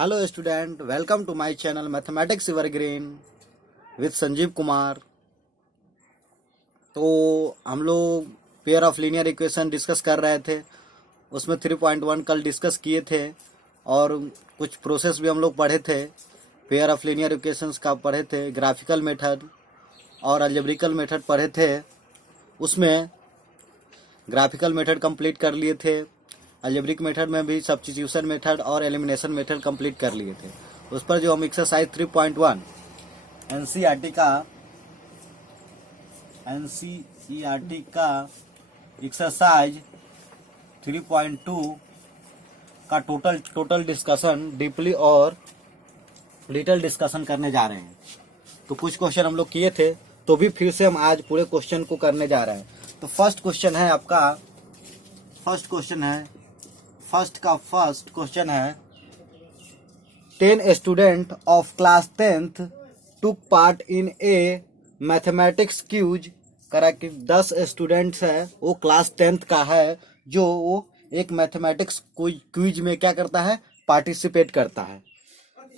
Hello student, welcome to my channel mathematics evergreen with Sanjeev Kumar. तो हम लोग pair of linear equation discuss कर रहे थे। उसमें 3.1 कल डिस्कस किए थे और कुछ प्रोसेस भी हम लोग पढ़े थे। पेयर ऑफ लीनियर इक्वेशंस का पढ़े थे, ग्राफिकल मेथड और अलजेब्रिकल मेथड पढ़े थे। उसमें ग्राफिकल मेथड कंप्लीट कर लिए थे, अलजेब्रिक मेथड में भी सब्स्टिट्यूशन मेथड और एलिमिनेशन मेथड कंप्लीट कर लिए थे। उस पर जो हम एक्सरसाइज 3.1 एनसीईआरटी का एक्सरसाइज 3.2 का टोटल डिस्कशन डीपली और डिटेल डिस्कशन करने जा रहे हैं। तो कुछ क्वेश्चन हम लोग किए थे, तो भी फिर से हम आज पूरे क्वेश्चन को करने जा रहे हैं। तो फर्स्ट क्वेश्चन है 10 student of class 10th took part in a mathematics quiz. करा कि 10 स्टूडेंट्स है, वो क्लास 10th का है, जो वो एक मैथमेटिक्स क्यूज में क्या करता है, पार्टिसिपेट करता है।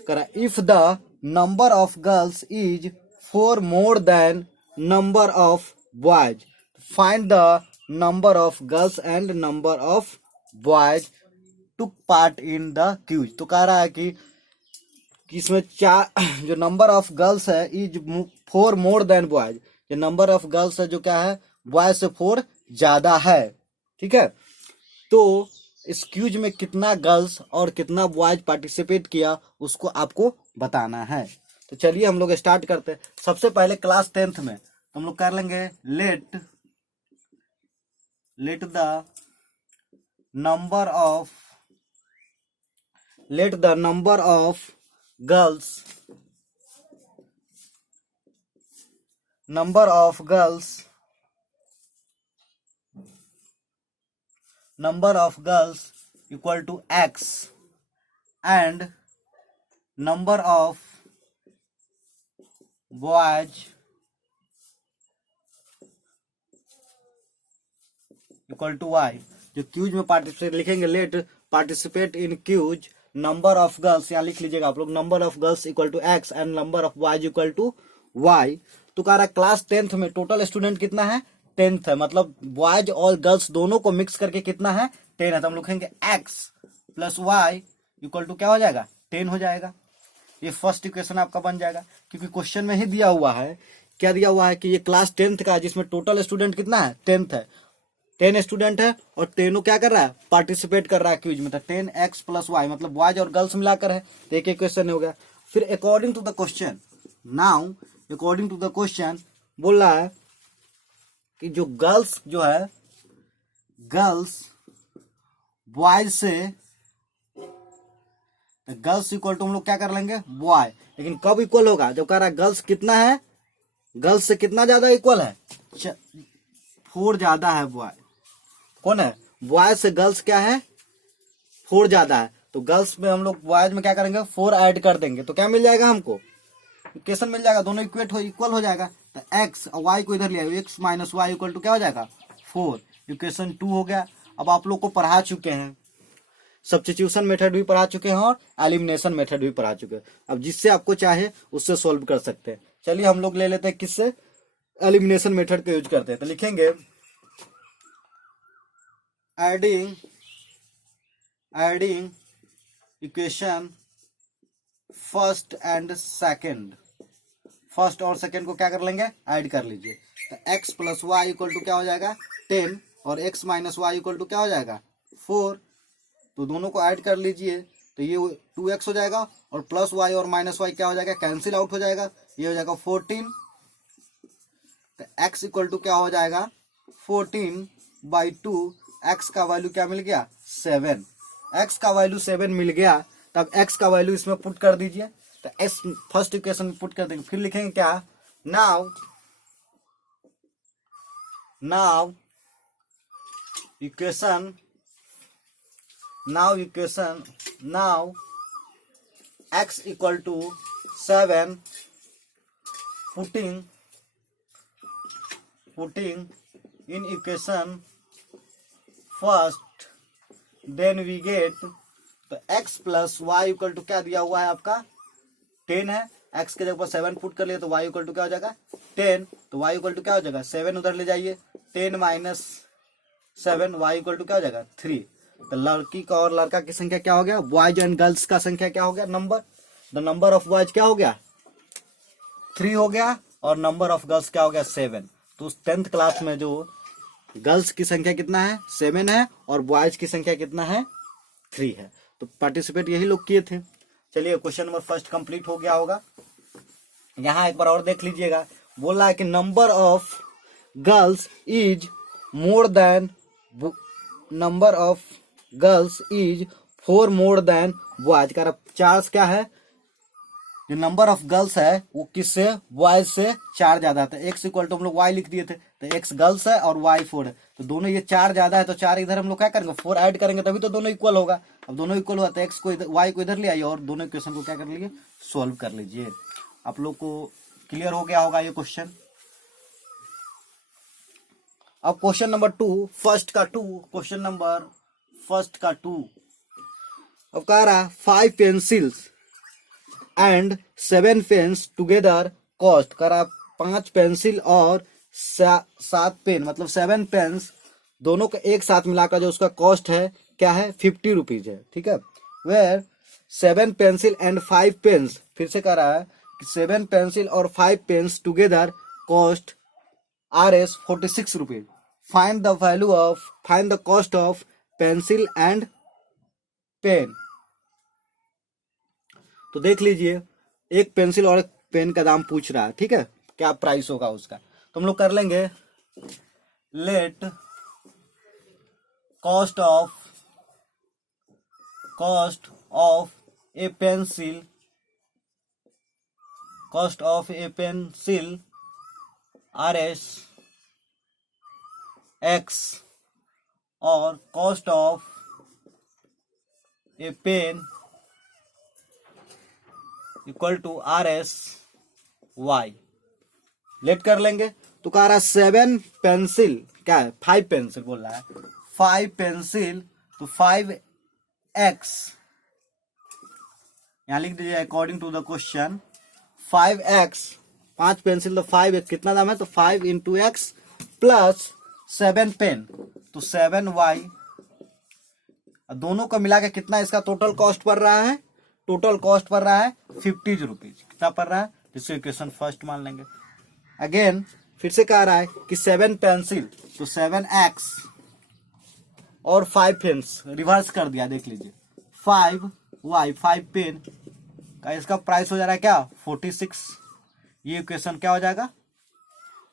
करा if the number of girls is 4 more than number of boys, find the number of girls and number of boys took part in the quiz. तो कह रहा है कि इसमें चार जो नंबर ऑफ गर्ल्स है इज 4 मोर देन बॉयज, जो नंबर ऑफ गर्ल्स है जो क्या है, बॉयज से 4 ज्यादा है। ठीक है, तो इस क्यूज में कितना गर्ल्स और कितना बॉयज पार्टिसिपेट किया उसको आपको बताना है। तो चलिए हम लोग स्टार्ट करते हैं। सबसे पहले क्लास 10th में तो हम लोग कर लेंगे let the number of girls equal to x and number of boys equal to y। जो क्यूज में पार्टिसिपेट लिखेंगे, let participate in quiz number of girls, यहाँ लिख लीजिएगा आप लोग, number of girls equal to x and number of boys equal to y। तो कह रहा है क्लास 10th में टोटल स्टूडेंट कितना है, 10th है, मतलब बॉयज और गर्ल्स दोनों को मिक्स करके कितना है, 10 है। तो हम लिखेंगे x plus y equal to क्या हो जाएगा, 10 हो जाएगा। ये फर्स्ट इक्वेशन आपका बन जाएगा, क्योंकि क्वेश्चन में ही दिया हुआ है, क्या दिया हुआ है कि ये क्लास 10th का है, जिसमें टोटल स्टूडेंट कितना है, 10th है। 10 स्टूडेंट है और 10 क्या कर रहा है, पार्टिसिपेट कर रहा है क्यूज में। तो 10x प्लस वाई मतलब बॉयज और गर्ल्स मिलाकर है, तो एक क्वेश्चन हो गया। फिर according to the question, now according to the question बोल रहा है कि जो गर्ल्स जो है, गर्ल्स बॉयज से, गर्ल्स इक्वल टू हम लोग क्या कर लेंगे, बॉय। लेकिन कब इक्वल होगा, जब कह रहा है गर्ल्स कितना है, गर्ल्स से कितना ज्यादा इक्वल है, 4 ज्यादा है बॉय। कौन है, बॉयज से गर्ल्स क्या है, 4 ज्यादा है। तो गर्ल्स में हम लोग बॉयज में क्या करेंगे, 4 ऐड कर देंगे, तो क्या मिल जाएगा हमको, इक्वेशन मिल जाएगा, दोनों इक्वल हो जाएगा। तो x और y को इधर ले आए, x minus y equal to क्या हो जाएगा, 4। इक्वेशन 2 हो गया। अब आप लोग को पढ़ा चुके हैं, सब्स्टिट्यूशन मेथड भी पढ़ा चुके हैं और एलिमिनेशन मेथड भी पढ़ा चुके हैं। अब जिससे आपको चाहे उससे सोल्व कर सकते हैं। चलिए हम लोग ले लेते हैं किससे, एलिमिनेशन मेथड का यूज करते हैं। तो लिखेंगे एडिंग इक्वेशन फर्स्ट और सेकेंड को क्या कर लेंगे, ऐड कर लीजिए। तो x plus y equal to क्या हो जाएगा, 10 और x minus y equal to क्या हो जाएगा, 4। तो दोनों को ऐड कर लीजिए, तो ये 2x हो जाएगा और प्लस वाई और माइनस वाई क्या हो जाएगा, कैंसिल आउट हो जाएगा, ये हो जाएगा 14। तो x इक्वल टू क्या हो जाएगा, 14/2। x का वैल्यू क्या मिल गया, 7। x का वैल्यू 7 मिल गया, तब x का वैल्यू इसमें पुट कर दीजिए। तो s फर्स्ट इक्वेशन में पुट कर देंगे। फिर लिखेंगे क्या, now equation x equal to 7 putting in equation first, then we get, तो x plus y equal to क्या दिया हुआ है आपका 10 है, x के जगह पर 7 पुट कर लिए तो y इक्वल टू क्या हो जाएगा 10, तो y इक्वल टू क्या हो जाएगा 7 उधर ले जाइए, 10 माइनस 7 y इक्वल टू क्या हो जाएगा 3। तो लड़की का और लड़का की संख्या क्या हो गया, बॉयज एंड गर्ल्स का संख्या क्या हो गया, number, the number of boys क्या हो गया 3 हो गया और नंबर ऑफ गर्ल्स क्या हो गया 7। तो उस 10th क्लास में जो गर्ल्स की संख्या कितना है 7 है और बॉयज की संख्या कितना है 3 है। तो पार्टिसिपेट यही लोग किए थे। चलिए क्वेश्चन नंबर फर्स्ट कंप्लीट हो गया होगा। यहाँ एक बार और देख लीजिएगा, बोल रहा है कि number of girls is more than number of girls is 4 more than boys का चार्ज क्या है, जो नंबर ऑफ गर्ल्स है वो किससे बॉयज से 4 ज्यादा था। एक्स इक्वल टू हम लोग वाई लिख दिए थे, तो एक्स गर्ल्स है और वाई 4 है, तो दोनों ये 4 ज्यादा है तो 4 इधर हम लोग क्या करेंगे 4 ऐड करेंगे तभी तो दोनों इक्वल होगा। अब दोनों इक्वल हुआ तो एक्स को वाई को इधर ले आइए और दोनों इक्वेशन को क्या कर लीजिए सोल्व कर लीजिए। आप लोग को क्लियर हो गया होगा ये क्वेश्चन। अब क्वेश्चन नंबर 2 फर्स्ट का 2, क्वेश्चन नंबर फर्स्ट का 2 अब कह रहा 5 pencils and 7 pens together cost, करा 5 पेंसिल और 7 पेन मतलब 7 पेन्स दोनों का एक साथ मिलाकर जो उसका कॉस्ट है क्या है 50 रुपीज है, ठीक है। वेयर 7 पेंसिल एंड 5 पेन्स, फिर से कह रहा है कि 7 पेंसिल और 5 pens together cost RS 46 rupees, find the cost of pencil and pen. तो देख लीजिए एक पेंसिल और एक पेन का दाम पूछ रहा है, ठीक है, क्या प्राइस होगा उसका। तो हम लोग कर लेंगे let cost of a pencil RS X और cost of a pen equal to RS Y let कर लेंगे। तो कह रहा है 7 पेंसिल क्या है 5 पेंसिल बोल रहा है 5 पेंसिल तो 5x यहां लिख दीजिए according to the question 5x 5 pencil तो 5 कितना दाम है तो 5 इंटू एक्स प्लस 7 पेन तो 7y, दोनों को मिला के कितना इसका टोटल कॉस्ट पड़ रहा है, टोटल कॉस्ट पड़ रहा है 50 रुपीज, कितना पड़ रहा है जिसको इक्वेशन फर्स्ट मान लेंगे। अगेन फिर से कह रहा है कि 7 पेंसिल तो 7x और 5 पेन्स रिवर्स कर दिया, देख लीजिए 5y 5 पेन का इसका प्राइस हो जा रहा है क्या 46, ये इक्वेशन क्या हो जाएगा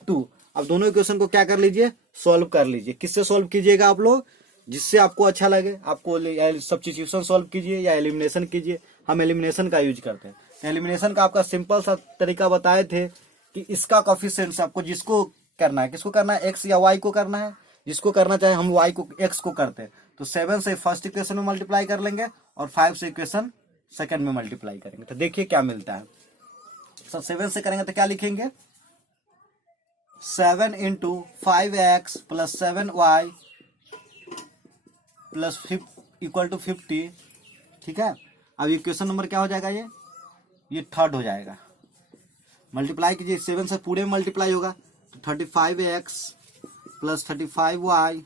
2। अब दोनों इक्वेशन को क्या कर लीजिए सॉल्व कर लीजिए। किससे सॉल्व कीजिएगा आप लोग, जिससे आपको अच्छा लगे, आपको सब्स्टिट्यूशन सॉल्व कीजिए या एलिमिनेशन कीजिए। हम एलिमिनेशन का यूज करते हैं। तो एलिमिनेशन का आपका सिंपल सा तरीका बताए थे कि इसका कोफिशिएंट्स आपको जिसको करना है, किसको करना है एक्स या वाई को करना है, जिसको करना चाहे हम वाई को एक्स को करते हैं। तो 7 से फर्स्ट इक्वेशन में मल्टीप्लाई कर लेंगे और 5 से इक्वेशन सेकंड में मल्टीप्लाई करेंगे। तो देखिए क्या मिलता है। सब 7 से करेंगे तो क्या लिखेंगे 7 into 5x plus 7y plus equal to 50, ठीक है। अब इक्वेशन नंबर क्या हो जाएगा, ये थर्ड हो जाएगा। मल्टीप्लाई कीजिए 7 से पूरे में मल्टीप्लाई होगा तो 35x प्लस 35y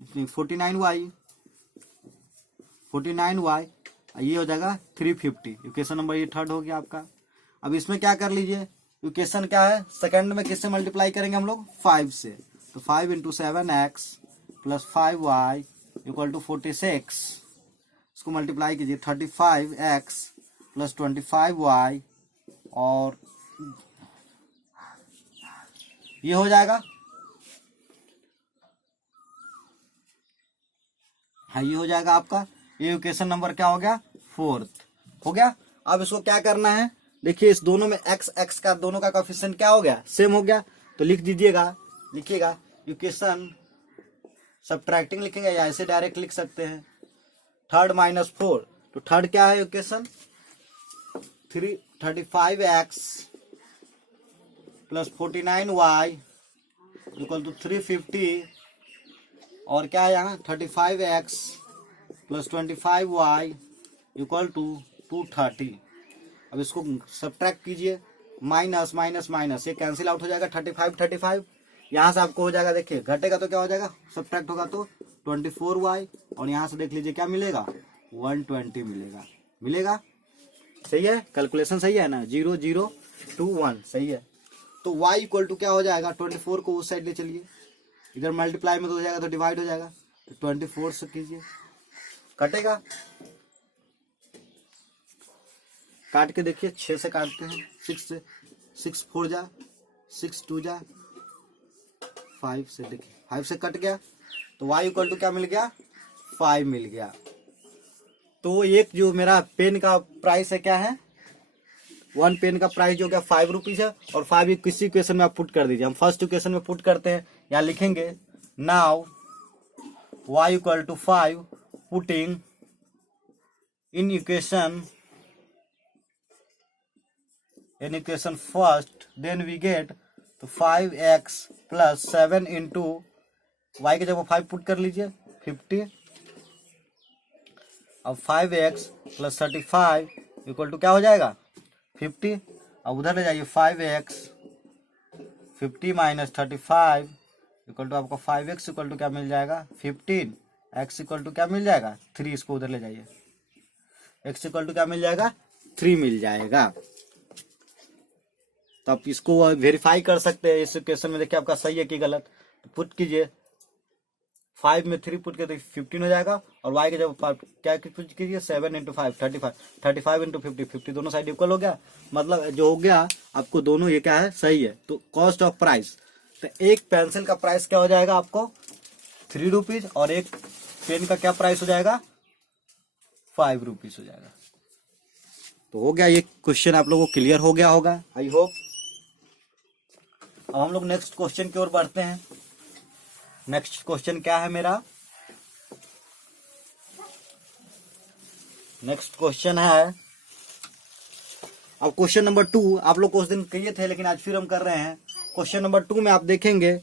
49y ये हो जाएगा 350। इक्वेशन नंबर ये थर्ड हो गया आपका। अब इसमें क्या कर लीजिए, इक्वेशन क्या है सेकंड में किससे मल्टीप्लाई करेंगे हम लोग 5 से, तो 5 into 7x plus 5y equal to 46, इसको मल्टीप्लाई कीजिए 35x प्लस 25y और ये हो जाएगा, हाँ ये हो जाएगा आपका। ये इक्वेशन नंबर क्या हो गया 4th हो गया। अब इसको क्या करना है, देखिए इस दोनों में x का दोनों का कोएफिशिएंट क्या हो गया सेम हो गया, तो लिख दीजिएगा, लिखिएगा इक्वेशन सब्ट्रैक्टिंग लिखेंगे या ऐसे डायरेक्ट लिख सकते हैं 3 माइनस 4, तो थर्ड क्या है equation 35x plus 49y equal to 350 और क्या है यहाँ 35x plus 25y equal to 230। अब इसको सब्ट्रैक्ट कीजिए, माइनस माइनस माइनस, ये कैंसिल आउट हो जाएगा 35 यहाँ से आपको हो जाएगा, देखिए घटेगा तो क्या हो जाएगा, सब्ट्रैक्ट होगा तो 24y, और यहाँ से देख लीजिए क्या मिलेगा, 120 मिलेगा। सही है, कैलकुलेशन सही है ना, 0 0 2 1 सही है। तो y इक्वल टू क्या हो जाएगा, 24 को उस साइड ले चलिए, इधर मल्टीप्लाई में तो हो जाएगा तो डिवाइड हो जाएगा, तो 24 से कीजिए, कटेगा, काट के देखिए, 6 से काटते हैं, 6 से, 6 4 जा, 6 2 जा, 5 से, देखिए 5 से कट गया, तो y इक्वल टू क्या मिल गया, 5 मिल गया। तो एक जो मेरा पेन का प्राइस है क्या है, 1 पेन का प्राइस जो क्या 5 रुपीज है, और 5 किसी इक्वेशन में आप पुट कर दीजिए। हम फर्स्ट इक्वेशन में पुट करते हैं, यहाँ लिखेंगे now y equal to 5 putting in equation first, then we get तो 5x प्लस 7 इंटू y के जगह 5 पुट कर लीजिए 50, अब 5x प्लस 35 इक्वल टू क्या हो जाएगा 50। अब उधर ले जाइए 5x 50 माइनस 35 इक्वल टू आपको 5x इक्वल टू क्या मिल जाएगा 15, x इक्वल टू क्या मिल जाएगा 3, इसको उधर ले जाइए, x इक्वल टू क्या मिल जाएगा 3 मिल जाएगा। तो आप इसको वेरीफाई कर सकते हैं, इस क्वेश्चन में देखिए आपका सही है कि गलत, तो पुट कीजिए, 5 में 3 पुट करते 15 हो जाएगा, और y के जब क्या पुट कीजिए 7 इंटू 5 35 इंटू 50 दोनों साइड इक्वल हो गया, मतलब जो हो गया आपको दोनों ये क्या है सही है। तो कॉस्ट ऑफ प्राइस, तो एक पेंसिल का प्राइस क्या हो जाएगा आपको 3 रुपीज, और एक पेन का क्या प्राइस हो जाएगा 5 रुपीज हो जाएगा। तो हो गया, ये क्वेश्चन आप लोगों को क्लियर हो गया होगा, आई होप। अब हम लोग नेक्स्ट क्वेश्चन की ओर बढ़ते हैं। नेक्स्ट क्वेश्चन क्या है मेरा, नेक्स्ट क्वेश्चन है, अब क्वेश्चन नंबर 2 आप लोग कुछ दिन किए थे लेकिन आज फिर हम कर रहे हैं। क्वेश्चन नंबर 2 में आप देखेंगे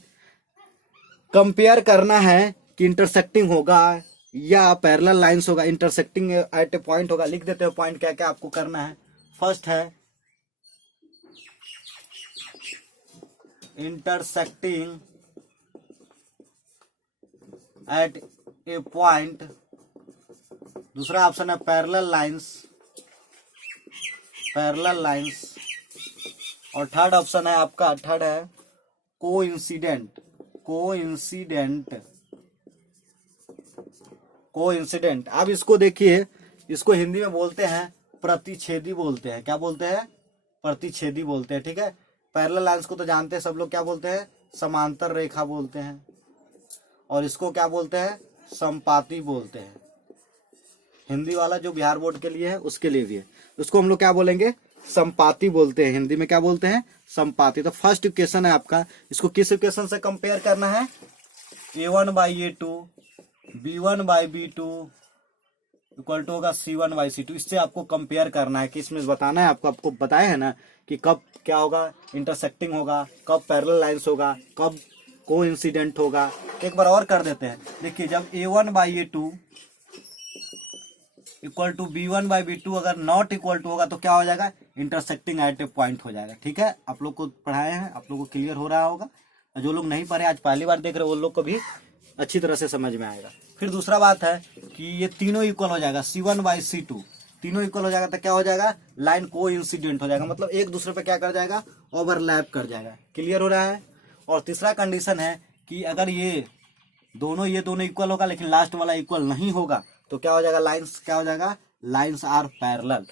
कंपेयर करना है कि इंटरसेक्टिंग होगा या पैरेलल लाइंस होगा, इंटरसेक्टिंग एट ए पॉइंट होगा। लिख देते हैं पॉइंट क्या क्या आपको करना है। फर्स्ट है इंटरसेक्टिंग एट ए पॉइंट, दूसरा ऑप्शन है पैरेलल लाइंस, और थर्ड ऑप्शन है आपका, थर्ड है कोइंसिडेंट। अब इसको देखिए, इसको हिंदी में बोलते हैं प्रतिच्छेदी बोलते हैं। क्या बोलते हैं, प्रतिच्छेदी बोलते हैं, ठीक है। पैरेलल लाइंस को तो जानते हैं सब लोग, क्या बोलते हैं समांतर रेखा बोलते हैं, और इसको क्या बोलते हैं संपाती बोलते हैं। हिंदी वाला जो बिहार बोर्ड के लिए है उसके लिए भी है, उसको हम लोग क्या बोलेंगे संपाती बोलते हैं, हिंदी में क्या बोलते हैं संपाती। तो फर्स्ट इक्वेशन है आपका, इसको किस इक्वेशन से कंपेयर करना है, a1/a2 b1/b2 इक्वल टू होगा c1/c2। इससे आपको कंपेयर करना है कि इसमें बताना है आपको बताया है ना कि कब क्या होगा इंटरसेक्टिंग होगा, कब पैरेलल लाइंस होगा, कब कोइंसिडेंट होगा। एक बार और कर देते हैं, देखिए जब a1/a2 इक्वल टू b1/b2 अगर नॉट इक्वल टू होगा तो क्या हो जाएगा इंटरसेक्टिंग एट ए पॉइंट हो जाएगा, ठीक है। आप लोग को पढ़ाए हैं, आप लोग को क्लियर हो रहा होगा, और जो लोग नहीं पढ़े आज पहली बार देख रहे वो लोग को भी अच्छी तरह से समझ में आएगा। फिर दूसरा बात है कि ये तीनों इक्वल हो जाएगा, c1/c2 तीनों इक्वल हो जाएगा तो क्या हो जाएगा लाइन कोइंसिडेंट हो जाएगा, मतलब एक दूसरे पे क्या कर जाएगा ओवरलैप कर जाएगा। क्लियर हो रहा है। और तीसरा कंडीशन है कि अगर ये दोनों इक्वल होगा लेकिन लास्ट वाला इक्वल नहीं होगा तो क्या हो जाएगा लाइंस क्या हो जाएगा लाइंस आर पैरेलल,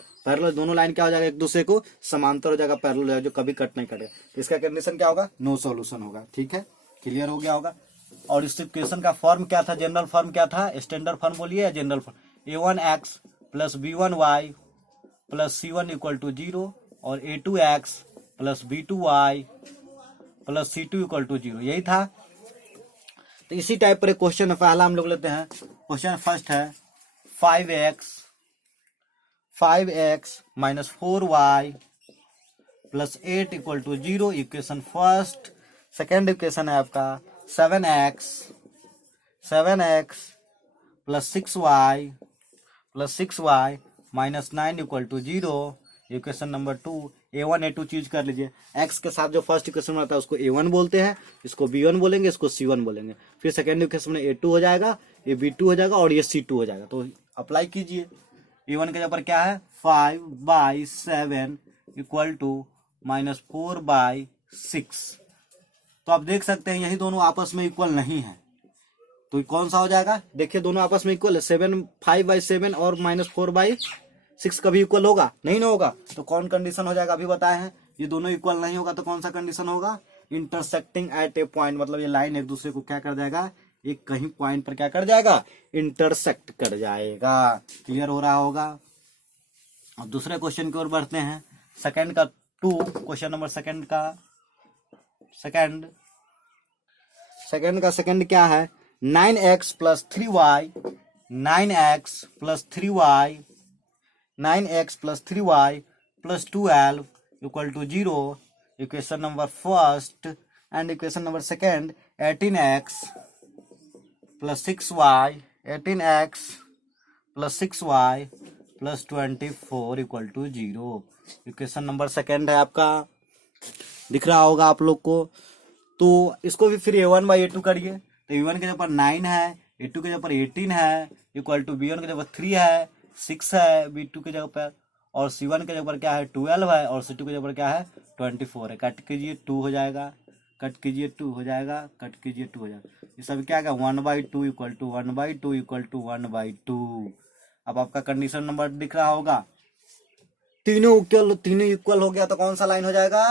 दोनों लाइन क्या हो जाएगा एक दूसरे को समांतर हो जाएगा, पैरेलल हो जाएगा, जो कभी कट नहीं कटेगा। तो इसका कंडीशन क्या होगा नो सॉल्यूशन होगा, ठीक है। क्लियर हो गया होगा। और इस इक्वेशन का फॉर्म क्या था, जनरल फॉर्म क्या था, स्टैंडर्ड फॉर्म बोलिए या general form, a1x plus b1y plus c1 equal to 0 और a2x plus b2y plus c2 equal to 0, यही था। तो इसी टाइप पर एक क्वेश्चन पहला हम लोग लेते हैं। क्वेश्चन फर्स्ट है 5x minus 4y plus 8 equal to 0, equation first. Second equation है आपका 7x plus 6y minus 9 equal to 0। Equation number 2 a1 a2 choose कर लीजिए। x के साथ जो फर्स्ट इक्वेशन में आता है उसको a1 बोलते हैं, इसको b1 बोलेंगे, इसको c1 बोलेंगे। फिर सेकेंड इक्वेशन में a2 हो जाएगा, ये b2 हो जाएगा और ये c2 हो जाएगा। तो अप्लाई कीजिए। a1 के जगह पर क्या है 5/7 इक्वल टू माइनस 4/6। तो आप देख सकते हैं यही दोनों आपस में इक्वल नहीं है, तो कौन सा हो जाएगा? देखिए दोनों आपस में इक्वल है। 5/7 और माइनस 4/6 कभी इक्वल होगा? नहीं ना होगा। तो कौन कंडीशन हो जाएगा? अभी बताए हैं ये दोनों इक्वल नहीं होगा, तो कौन सा कंडीशन होगा? इंटरसेक्टिंग एट ए पॉइंट, मतलब ये लाइन एक दूसरे को क्या कर जाएगा? एक कहीं पॉइंट पर क्या कर जाएगा? इंटरसेक्ट कर जाएगा। क्लियर हो रहा होगा। अब दूसरे क्वेश्चन की ओर बढ़ते हैं। सेकंड का 2, क्वेश्चन नंबर सेकंड क्या है? 9x plus 3y plus 12 equal to 0। Equation number first and equation number second 18x plus 6y plus 24 equal to 0। Equation number second है आपका, दिख रहा होगा आप लोग को। तो इसको भी फिर a1/a2 करिए। तो a1 के जगह पर 9 है, a2 के जगह पर 18 है इक्वल टू b1 के जगह पर 3 है, 6 है b2 के जगह पर, और c1 के जगह पर क्या है 12 है, और c2 के जगह पर क्या है 24 है। कट कीजिए 2 हो जाएगा, कट कीजिए 2 हो जाएगा, कट कीजिए 2 हो जाएगा। ये सब क्या है 1/2 इक्वल टू 1/2 इक्वल टू 1/2। अब आपका कंडीशन नंबर दिख रहा होगा। तीनों इक्वल हो गया तो कौन सा लाइन हो जाएगा?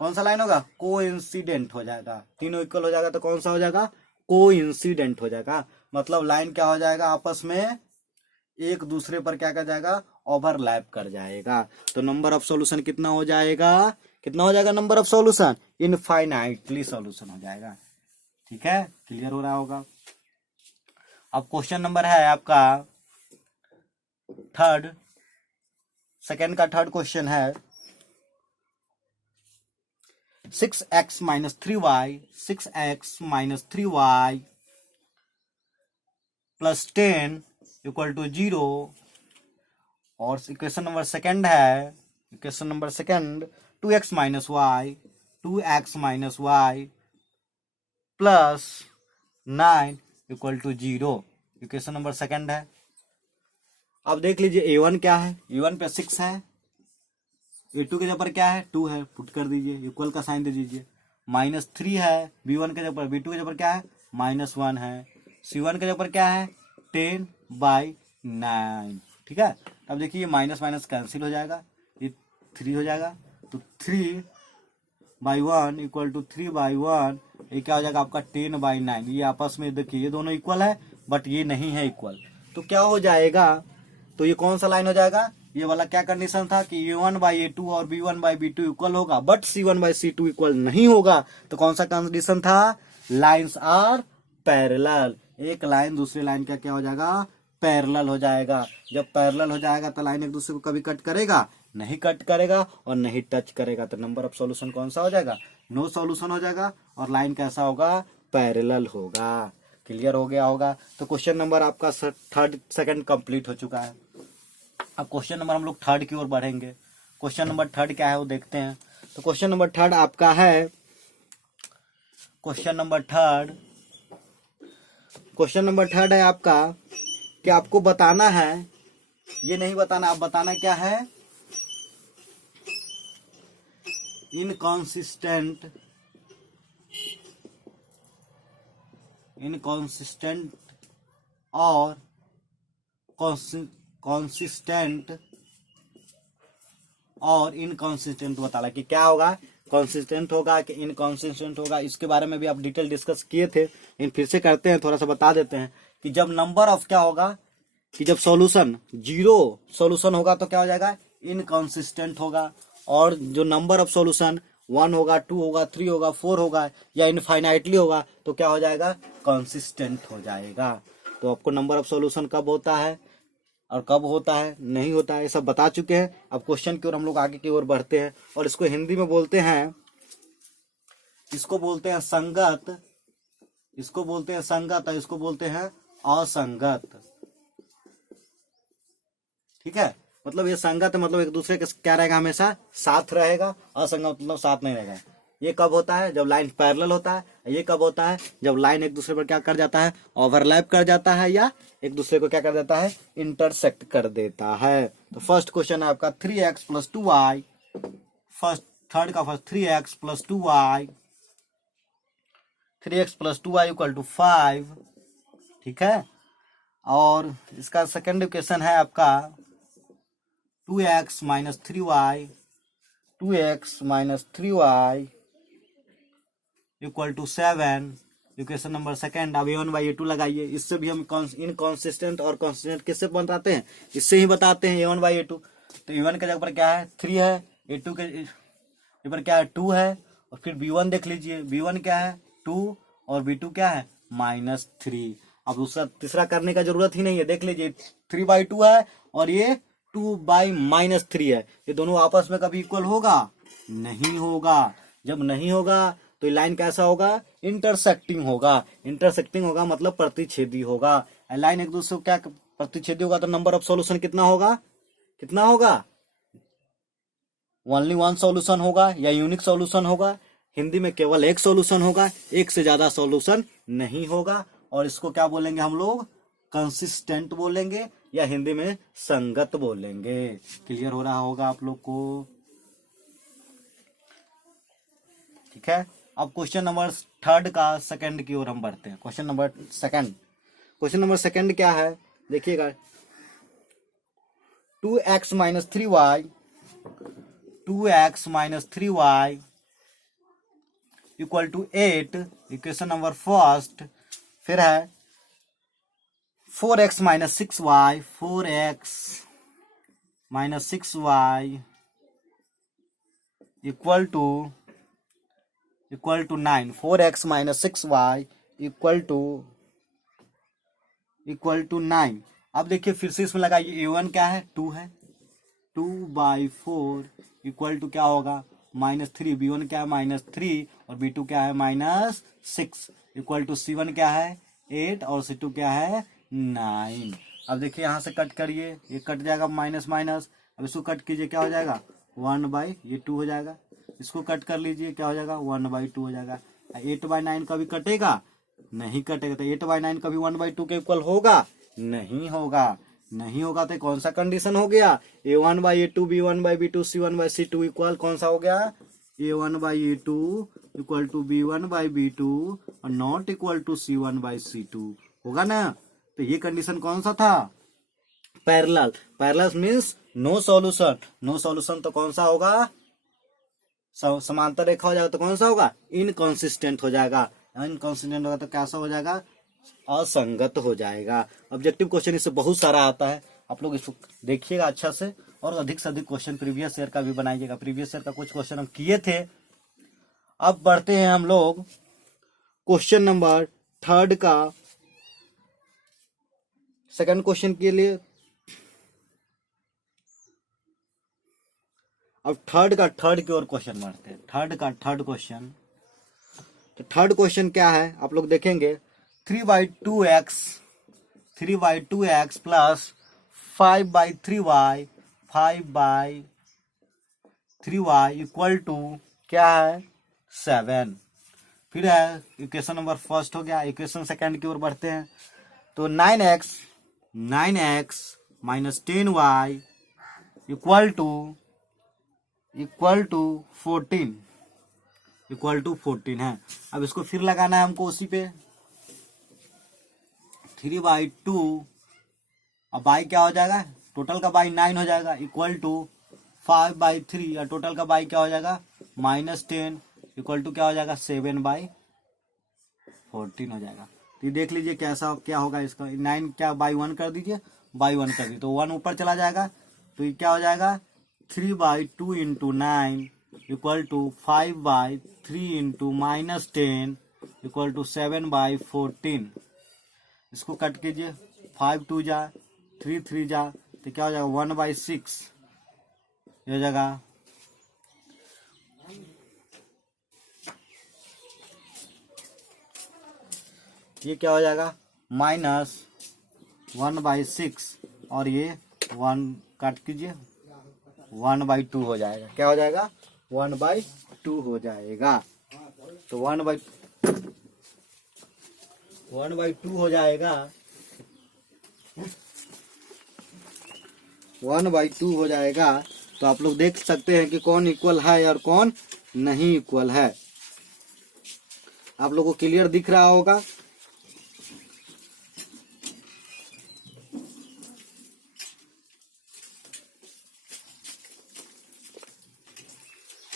कौन सा लाइन होगा? कोइंसिडेंट हो जाएगा। तीनों इक्वल हो जाएगा तो कौन सा हो जाएगा? कोइंसिडेंट हो जाएगा। मतलब लाइन क्या हो जाएगा? आपस में एक दूसरे पर क्या कर जाएगा? ओवरलैप कर जाएगा। तो नंबर ऑफ सॉल्यूशन कितना हो जाएगा? कितना हो जाएगा number of solution? Infinitely solution हो जाएगा। ठीक है, क्लियर हो रहा होगा। अब क्वेश्चन नंबर है आपका सेकंड का थर्ड क्वेश्चन है 6x minus 3y plus 10 equal to 0। और इक्वेशन नंबर सेकंड है, equation number second 2x minus y plus 9 equal to 0। Equation number second है। अब देख लीजिए a1 क्या है? a1 पे 6 है, a2 के जगह पर क्या है 2 है, पुट कर दीजिए, इक्वल का साइन दे दीजिए। माइनस 3 है b1 के जगह पर, b2 के जगह पर क्या है -1 है, c1 के जगह पर क्या है 10/9। ठीक है, अब देखिए माइनस माइनस कैंसिल हो जाएगा, ये 3 हो जाएगा, तो 3/1 इक्वल टू 3/1, ये क्या हो जाएगा आपका 10/9। ये आपस में देखिए ये दोनों इक्वल है, बट ये नहीं है इक्वल, तो क्या हो जाएगा? तो ये कौन सा लाइन हो जाएगा? ये वाला क्या कंडीशन था कि a1/a2 और b1/b2 इक्वल होगा, बट c1/c2 इक्वल नहीं होगा। तो कौन सा कंडीशन था? Lines are parallel. एक लाइन दूसरे लाइन का क्या हो जाएगा? पैरेलल हो जाएगा। जब पैरेलल हो जाएगा तो लाइन एक दूसरे को कभी कट करेगा? नहीं कट करेगा और नहीं टच करेगा। तो नंबर ऑफ सॉल्यूशन कौन सा हो जाएगा? नो सॉल्यूशन हो जाएगा, और लाइन कैसा होगा? पैरेलल होगा। क्लियर हो गया होगा। तो क्वेश्चन नंबर आपका सेकंड कंप्लीट हो चुका है। अब क्वेश्चन नंबर हम लोग थर्ड की ओर बढ़ेंगे। क्वेश्चन नंबर थर्ड क्या है वो देखते हैं। तो क्वेश्चन नंबर थर्ड आपका है, क्वेश्चन नंबर थर्ड है आपका कि आपको बताना है, ये नहीं बताना, आप बताना क्या है? इनकॉन्सिस्टेंट और इनकॉन्सिस्टेंट बताना कि क्या होगा, कंसिस्टेंट होगा कि इनकॉन्सिस्टेंट होगा। इसके बारे में भी आप डिटेल डिस्कस किए थे, लेकिन फिर से करते हैं, थोड़ा सा बता देते हैं कि जब नंबर ऑफ क्या होगा कि जब सॉल्यूशन 0 सॉल्यूशन होगा तो क्या हो जाएगा? इनकॉन्सिस्टेंट होगा। और जो नंबर ऑफ सॉल्यूशन 1 होगा, 2 होगा, 3 होगा, 4 होगा या इनफाइनाइटली होगा तो क्या हो जाएगा? कंसिस्टेंट हो जाएगा। तो आपको नंबर ऑफ सॉल्यूशन कब होता है और कब होता है, नहीं होता है, ये सब बता चुके हैं। अब क्वेश्चन की ओर हम लोग आगे की ओर बढ़ते हैं, और इसको हिंदी में बोलते हैं, इसको बोलते हैं संगत, इसको बोलते हैं संगत और इसको बोलते हैं असंगत। ठीक है, मतलब ये संगत है, मतलब एक दूसरे के क्या रहेगा, हमेशा साथ रहेगा, असंगत मतलब साथ नहीं रहेगा। ये कब होता है, जब लाइन पैरेलल होता है। ये कब होता है, जब लाइन एक दूसरे पर क्या कर जाता है, ओवरलैप कर जाता है, या एक दूसरे को क्या कर देता है, इंटरसेक्ट कर देता है। तो फर्स्ट क्वेश्चन है आपका 3x + 2y, फर्स्ट थर्ड का first 3x + 2y, 3x + 2y = 5, ठीक है। और इसका सेकेंड इक्वेशन है आपका 2x - 3y, 2x - 3y = 7। Equation number second. अब a1/a2 लगाइए, इससे भी हम इनकॉन्सिस्टेंट और कॉन्सिस्टेंट किससे बताते हैं, इससे ही बताते हैं, a1/a2। तो a1 के जगह पर क्या है 3 है, a2 के पर क्या है 2 है, और फिर b1 देख लीजिए, b1 क्या है 2 और b2 क्या है -3। अब दूसरा तीसरा करने का जरूरत ही नहीं है, देख लीजिए 3/2 है और ये 2/-3 है, ये दोनों आपस में कभी इक्वल होगा, नहीं होगा। जब नहीं होगा तो ये लाइन कैसा होगा, इंटरसेक्टिंग होगा। इंटरसेक्टिंग होगा मतलब प्रतिच्छेदी होगा। लाइन एक दूसरे को क्या प्रतिच्छेदी होगा, तो नंबर ऑफ सॉल्यूशन कितना होगा, कितना होगा, ओनली वन सॉल्यूशन होगा या यूनिक सॉल्यूशन होगा। हिंदी में केवल एक सॉल्यूशन होगा, एक से ज्यादा सॉल्यूशन नहीं होगा। और इसको क्या बोलेंगे हम लोग, कंसिस्टेंट बोलेंगे, या हिंदी में संगत बोलेंगे। क्लियर हो रहा होगा आप लोग को, ठीक है। अब क्वेश्चन नंबर थर्ड का सेकंड की ओर हम बढ़ते हैं। क्वेश्चन नंबर सेकंड क्या है, देखिएगा 2x - 3y, 2x - 3y = 8, equation number first. फिर है 4x - 6y, 4x - 6y = 9, 4x - 6y = 9। अब देखिए फिर से इसमें लगाइए, a1 क्या है 2 है, 2/4 = क्या होगा -3, b1 क्या है -3 और b2 क्या है -6 = c1 क्या है 8 और c2 क्या है 9। अब देखिए यहाँ से कट करिए, ये कट जाएगा माइनस माइनस। अब इसको कट कीजिए, क्या हो जाएगा 1/2 हो जाएगा। इसको कट कर लीजिए, क्या हो जाएगा 1/2 हो जाएगा। 8/9 कभी कटेगा, नहीं कटेगा। तो 8/9 कभी 1/2 के इक्वल होगा, नहीं होगा। नहीं होगा तो कौन सा कंडीशन हो गया, a1/a2, b1/b2, c1/c2 इक्वल कौन सा हो गया, a1/a2 = b1/b2 और नॉट इक्वल टू c1/c2 होगा ना। तो ये कंडीशन कौन सा था, parallel. Parallel means no solution. No solution तो कौन सा होगा, समांतर रेखा हो जाएगा तो कौन सा होगा, इनकॉन्सिस्टेंट हो जाएगा। इनकॉन्सिस्टेंट होगा तो कैसा हो जाएगा, असंगत हो जाएगा। ऑब्जेक्टिव क्वेश्चन इससे बहुत सारा आता है, आप लोग इसको देखिएगा अच्छा से, और अधिक से अधिक क्वेश्चन प्रीवियस ईयर का भी बनाइएगा। प्रीवियस ईयर का कुछ क्वेश्चन हम किए थे। अब बढ़ते हैं हम लोग क्वेश्चन नंबर थर्ड का सेकंड क्वेश्चन के लिए। अब थर्ड की ओर क्वेश्चन बढ़ते हैं। थर्ड क्वेश्चन, तो थर्ड क्वेश्चन क्या है आप लोग देखेंगे, 3/2x प्लस 5/3y, 5/3y = क्या है 7। फिर है इक्वेशन नंबर फर्स्ट हो गया। इक्वेशन सेकंड की ओर बढ़ते हैं, तो 9x - 10y = 14 है। अब इसको फिर लगाना है हमको उसी पे, 3/2, अब बाई क्या हो जाएगा, टोटल का बाई 9 हो जाएगा, = 5/3 और टोटल का बाई क्या हो जाएगा -10 = क्या हो जाएगा 7/14 हो जाएगा। तो ये देख लीजिए कैसा क्या होगा इसका, 9 क्या /1 कर दीजिए, /1 कर दीजिए तो 1 ऊपर चला जाएगा। तो ये क्या हो जाएगा 3/2 × 9 = 5/3 × -10 = 7/14। इसको कट कीजिए, 5 2 जा, 3 3 जा, तो क्या हो जाएगा 1/6 हो जाएगा। ये क्या हो जाएगा -1/6 और ये 1 काट कीजिए, 1/2 हो जाएगा। क्या हो जाएगा? 1/2 हो जाएगा। तो 1/2 हो जाएगा, 1/2 हो जाएगा। तो आप लोग देख सकते हैं कि कौन इक्वल है और कौन नहीं इक्वल है। आप लोगों को क्लियर दिख रहा होगा।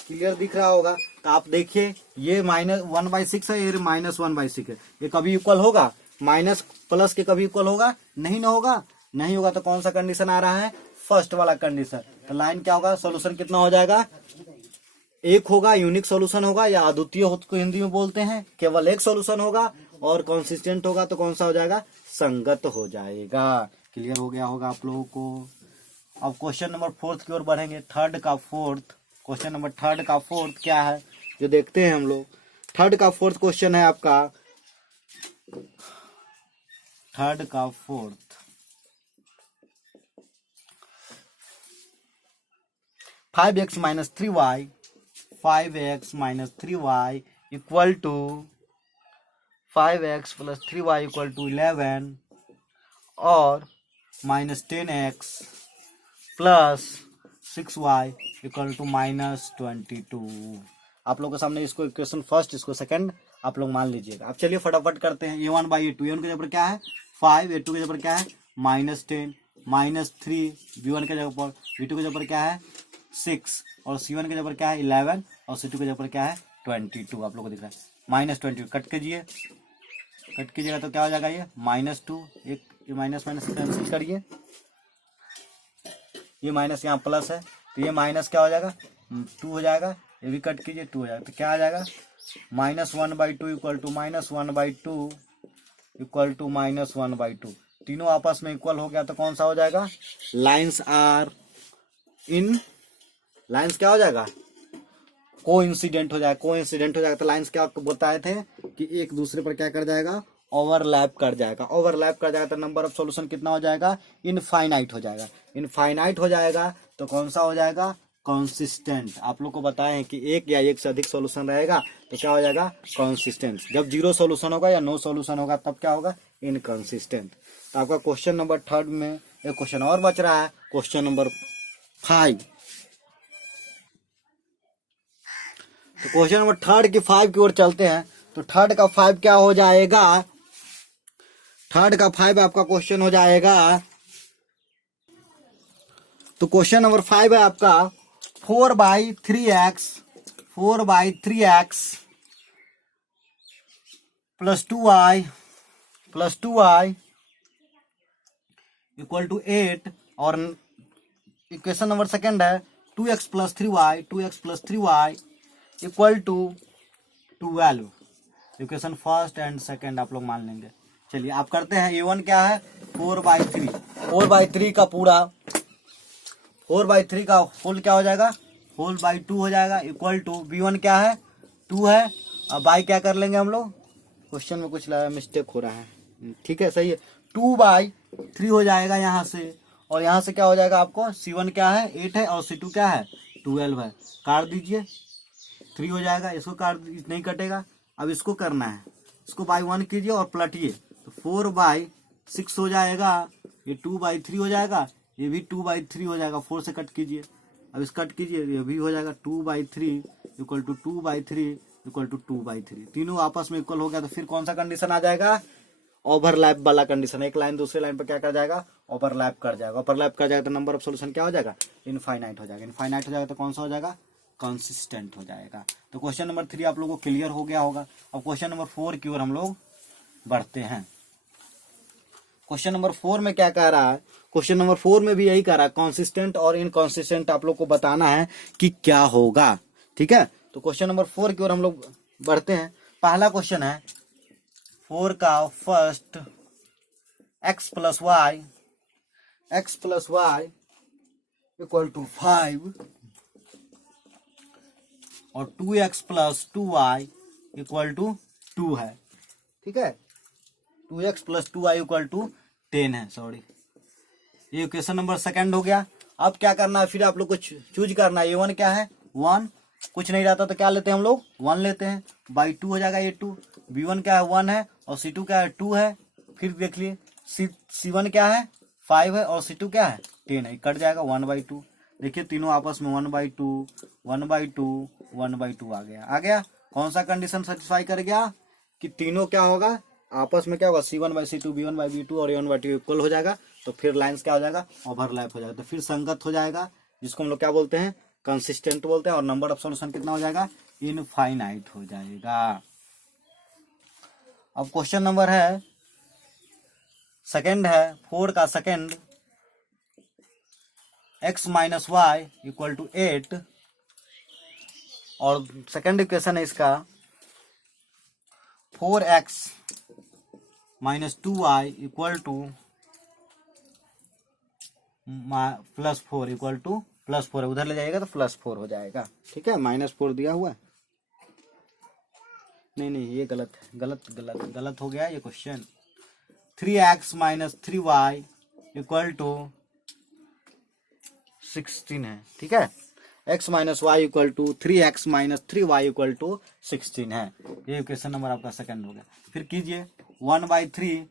क्लियर दिख रहा होगा। तो आप देखिए, ये -1/6 है, ये -1/6 है। ये कभी इक्वल होगा? माइनस प्लस के कभी इक्वल होगा? नहीं ना होगा। नहीं होगा तो कौन सा कंडीशन आ रहा है? फर्स्ट वाला कंडीशन। तो लाइन क्या होगा? सॉल्यूशन कितना हो जाएगा? एक होगा, यूनिक सॉल्यूशन होगा, या अद्वितीय को हिंदी में बोलते हैं। केवल एक सॉल्यूशन होगा और कंसिस्टेंट होगा तो कौन सा हो जाएगा? संगत हो जाएगा। क्लियर हो गया होगा आप लोगों को। अब क्वेश्चन नंबर 4 की ओर बढ़ेंगे। क्वेश्चन नंबर 3 का 4 क्या है जो देखते हैं हम लोग। 3 का 4 क्वेश्चन है आपका। 3 का 4 5x - 3y, 5x - 3y equal to 5x + 3y = 11 और -10x + 6y = -22। आप लोगों के सामने इसको इक्वेशन फर्स्ट, इसको सेकंड आप लोग मान लीजिएगा। अब चलिए फटाफट करते हैं। a1/a2, a1 की जगह पर क्या है? 5, a2 की जगह पर क्या है? -10, -3 b1 की जगह पर, b2 की जगह पर क्या है? 6 और c1 की जगह पर क्या है? 11 और c2 की जगह पर क्या है? 22। आप लोगों को दिख रहा है -20। कट कीजिएगा तो क्या हो जाएगा? ये -2, एक ये माइनस कैंसिल करिए, ये माइनस यहाँ प्लस है तो ये माइनस क्या हो जाएगा? 2 हो जाएगा। ये भी कट कीजिए, 2 हो जाएगा। तो क्या आ जाएगा? -1/2 = -1/2 = -1/2। तीनों आपस में इक्वल हो गया तो कौन सा हो जाएगा? लाइन्स क्या हो जाएगा? कोइंसिडेंट हो जाएगा। तो लाइन्स क्या बताए थे कि एक दूसरे पर क्या कर जाएगा? ओवरलैप कर जाएगा। तो नंबर ऑफ सॉल्यूशन कितना हो जाएगा? इनफाइनाइट हो जाएगा। तो कौन सा हो जाएगा? कंसिस्टेंट। आप लोग को बताए हैं कि एक या एक से अधिक सॉल्यूशन रहेगा तो क्या हो जाएगा? कंसिस्टेंट। जब 0 सॉल्यूशन होगा या नो सॉल्यूशन होगा तब क्या होगा? इनकंसिस्टेंट। तो आपका क्वेश्चन नंबर 3 में एक क्वेश्चन और बच रहा है, क्वेश्चन नंबर 5। तो क्वेश्चन नंबर 3 की 5 की ओर चलते हैं। तो 3 का 5 क्या हो जाएगा? 3 का 5 आपका क्वेश्चन हो जाएगा। तो क्वेश्चन नंबर 5 है आपका 4/3x + 2y = 8 और इक्वेशन नंबर सेकंड है 2x + 3y = 12। Equation first and second आप लोग मान लेंगे। चलिए आप करते हैं। a1 क्या है? 4/3 का पूरा, 4/3 का होल क्या हो जाएगा? होल बाई 2 हो जाएगा इक्वल टू b1 क्या है? 2 है। अब बाई क्या कर लेंगे हम लोग? क्वेश्चन में कुछ मिस्टेक हो रहा है, ठीक है, सही है। 2/3 हो जाएगा यहाँ से, और यहाँ से क्या हो जाएगा आपको? c1 क्या है? 8 है और c2 क्या है? 12 है। काट दीजिए, 3 हो जाएगा। इसको काट, नहीं कटेगा। अब इसको करना है, इसको बाई 1 कीजिए और पलटिए तो 4/6 हो जाएगा। ये 2/3 हो जाएगा, ये भी 2/3 हो जाएगा। 4 से कट कीजिए, अब इस कट कीजिए, ये भी हो जाएगा 2/3 = 2/3 = 2/3। तीनों आपस में इक्वल हो गया तो फिर कौन सा कंडीशन आ जाएगा? ओवरलैप वाला कंडीशन। एक लाइन दूसरे लाइन पर क्या कर जाएगा? ओवरलैप कर जाएगा। तो नंबर ऑफ सॉल्यूशन क्या हो जाएगा? इनफाइनाइट हो जाएगा। तो कौन सा हो जाएगा? कंसिस्टेंट हो जाएगा। तो क्वेश्चन नंबर 3 आप लोगों को क्लियर हो गया होगा। अब क्वेश्चन नंबर 4 की ओर हम लोग बढ़ते हैं। क्वेश्चन नंबर 4 में क्या कह रहा है? क्वेश्चन नंबर 4 में भी यही कह रहा है, कंसिस्टेंट और इनकंसिस्टेंट आप लोग को बताना है कि क्या होगा। ठीक है, तो क्वेश्चन नंबर 4 की ओर हम लोग बढ़ते हैं। पहला क्वेश्चन है 4 का फर्स्ट, x + y = 5 और 2x + 2y = 2 है। ठीक है, 2x + 2y = 10 है। सॉरी, ये क्वेश्चन नंबर सेकंड हो गया। अब क्या करना है, फिर आप लोग को चूज करना है। A1 क्या है 1, कुछ नहीं रहता तो क्या लेते हैं हम लोग 1 लेते हैं, बाई 2 हो जाएगा A2। B1 क्या है 1 है और C2 क्या है 2 है। फिर देख लिए C1 क्या है 5 है और C2 क्या है 10 है, कट जाएगा 1/2। देखिए तीनों आपस में 1/2 1/2 1/2 आ गया। कौन सा कंडीशन सेटिस्फाई कर गया कि तीनों क्या होगा आपस में क्या होगा C1/C2 B1/B2 और A1/2 इक्वल हो जाएगा। तो फिर लाइंस क्या हो जाएगा ओवरलैप हो जाएगा, तो फिर संगत हो जाएगा, जिसको हम लोग क्या बोलते हैं कंसिस्टेंट बोलते हैं। और नंबर ऑफ सॉल्यूशन कितना हो जाएगा इनफाइनाइट हो जाएगा। अब क्वेश्चन नंबर है सेकंड है 4 का सेकंड, x - y = 8 और सेकंड इक्वेशन है इसका 4x - 2y = +4 +4 है, उधर ले जाइएगा तो +4 हो जाएगा। ठीक है, -4 दिया हुआ है, नहीं ये गलत है, गलत हो गया ये क्वेश्चन। 3x - 3y = 16 है। ठीक है, x - y = 3x - 3y = 16 है। ये इक्वेशन नंबर आपका सेकंड हो गया। फिर कीजिए 1/3